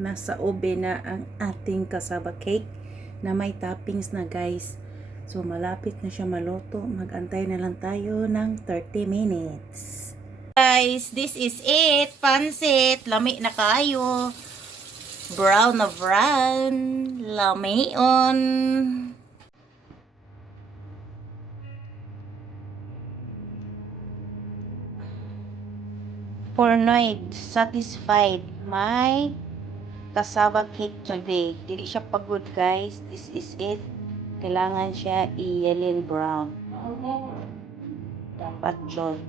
Nasa ube na ang ating cassava cake na may toppings na, guys. So malapit na siya maluto. Mag-antay na lang tayo ng 30 minutes. Guys, this is it. Pansit. Lami na kayo. Brown na brown. Lamion. Fornoid, satisfied. My cassava cake today. Dili siya pagod, guys. This is it. Kailangan siya i-yellow brown. Dapat jod.